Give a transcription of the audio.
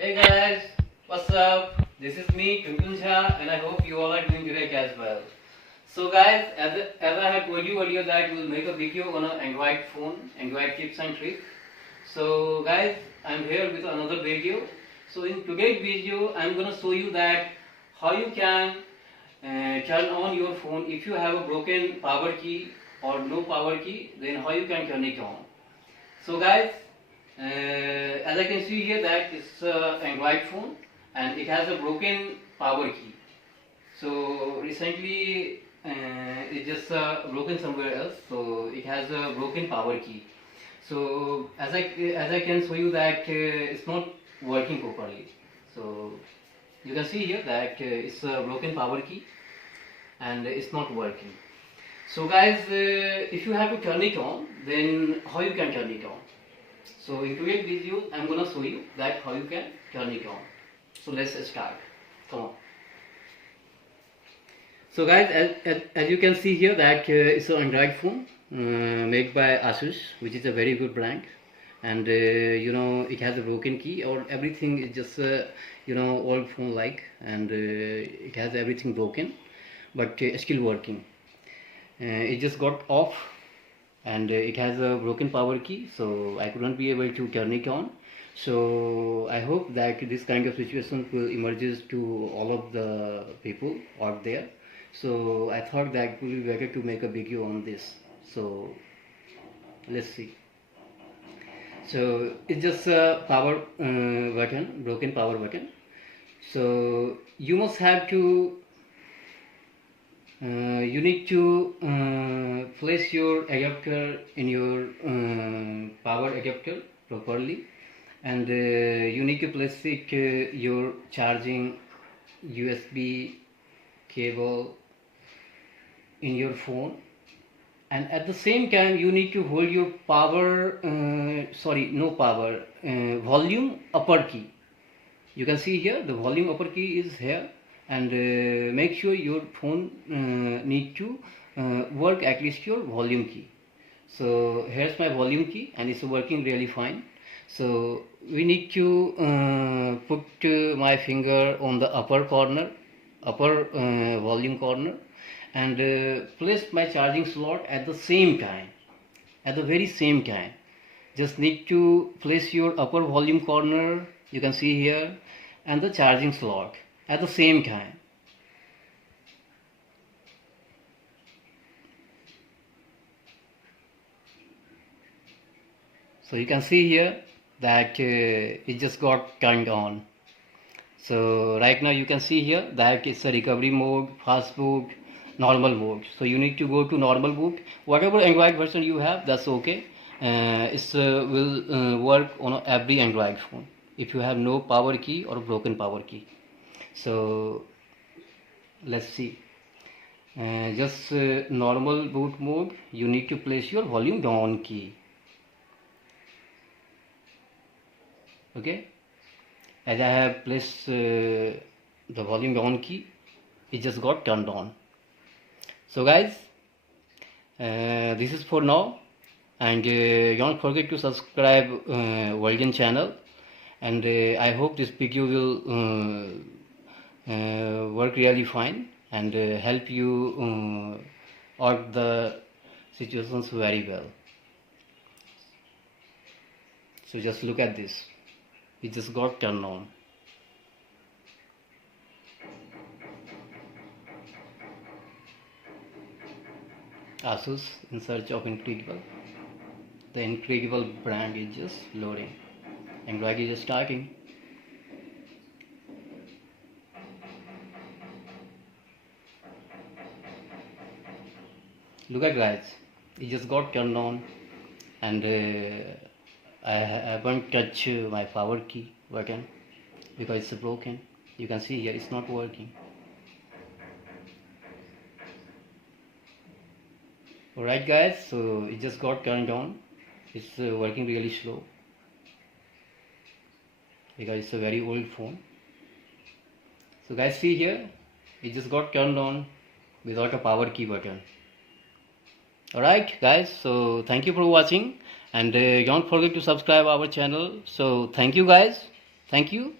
Hey guys, what's up? This is me, Tuntunjha, and I hope you all are doing great as well. So guys, as I have told you earlier that we will make a video on an Android phone, Android tips and tricks. So guys, I'm here with another video. So in today's video, I'm gonna show you that how you can turn on your phone if you have a broken power key or no power key, then how you can turn it on. So guys, as I can see here that it's an Android phone and it has a broken power key. So recently it just broken somewhere else, so it has a broken power key. So as I can show you that it's not working properly. So you can see here that it's a broken power key and it's not working. So guys, if you have to turn it on, then how you can turn it on? So in today's video, I'm gonna show you that how you can turn it on. So let's start. Come on. So guys, as you can see here that it's an Android phone made by Asus, which is a very good brand, and it has a broken key or everything is just old phone like, and it has everything broken, but still working. It just got off. And it has a broken power key, so I couldn't be able to turn it on. So I hope that this kind of situation will emerges to all of the people out there. So I thought that it would be better to make a video on this. So let's see. So it's just a power button, broken power button. So you must have to you need to place your adapter in your power adapter properly, and you need to place it your charging USB cable in your phone, and at the same time you need to hold your power volume upper key. You can see here the volume upper key is here, and make sure your phone need to work at least your volume key. So here's my volume key and it's working really fine. So we need to put my finger on the upper corner, upper volume corner, and place my charging slot at the same time, at the very same time. Just need to place your upper volume corner, you can see here, and the charging slot at the same time. So you can see here that it just got turned on. So right now you can see here that it's a recovery mode, fast boot, normal mode. So you need to go to normal boot. Whatever Android version you have, that's okay. It will work on every Android phone if you have no power key or broken power key. So let's see. Just normal boot mode, you need to place your volume down key. Okay, as I have placed the volume down key, it just got turned on. So guys, this is for now, and don't forget to subscribe Worldian channel, and I hope this video will work really fine and help you out the situations very well. So just look at this, it just got turned on. Asus in search of incredible. The incredible brand is just loading. Android is starting. Look at guys, it just got turned on, and I haven't touched my power key button because it's broken. You can see here it's not working. Alright guys, so it just got turned on. It's working really slow because it's a very old phone. So guys, see here, it just got turned on without a power key button. Alright guys, so thank you for watching, and don't forget to subscribe our channel. So thank you guys, thank you.